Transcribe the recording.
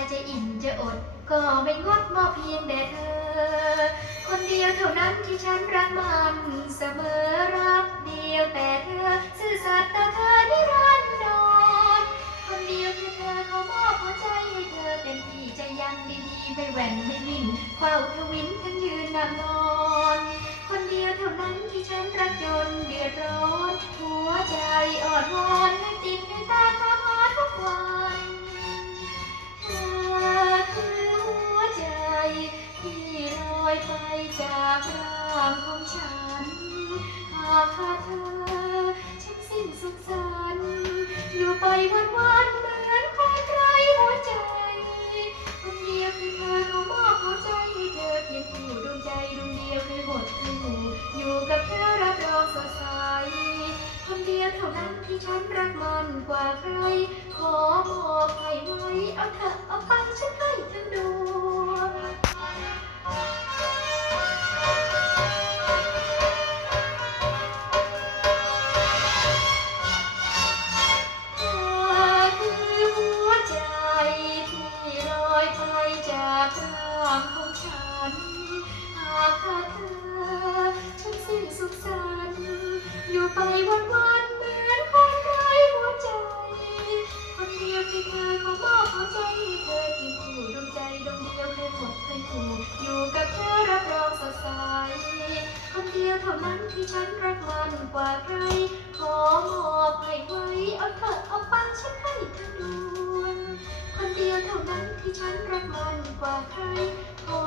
ายจะอิ่มจะอด ก็ไม่งดมอบเพียงแด่เธอ คนเดียวเท่านั้นที่ฉันรักมันเสมอรักเดียวแต่เธอ ซื่อสัตย์ต่อเธอนิรันดรคนเดียวคือเธอเขามอบหัวใจให้เธอเต็มที่ใจยังดีๆไม่แหว่งไม่วิ่งเฝ้าทวินทั้งยืนนางนอน คนเดียวเท่านั้นที่ฉันรักจนเดือดร้อนหัวใจากร่างของฉัน หากขาดเธอ ฉันสิ้นสุขสันต์อยู่ไปวันวันเหมือนคนไร้หัวใจคนเดียวคือเธอเขามอบหัวใจให้เธอเพียงผู้ดวงใจดวงเดียวคือหมดคือหมู่อยู่กับเธอรับรองสดใสคนเดียวเท่านั้นที่ฉันรักมันกว่าใคร ขอมอบให้ไว้เอาเถอเอาไปฉันากร่างของฉัน หากขาดเธอ ฉันสิ้นสุขสันต์อยู่ไปวันวันๆเหมือนคนไร้หัวใจ คนเดียวที่เธอขามอบหัวใจให้เธอที่คู่ดวงใจดวงเดียวเคยหมดเคยคู่อยู่กับเธอรับรองสดใส คนเดียวเท่านั้นที่ฉันรักมันกว่าใคร ขอมอบให้ไว้เอาเถอะเอาไปฉันให้ทั้งดวง คนเดียวเท่านั้นที่ฉันรักมัน はい。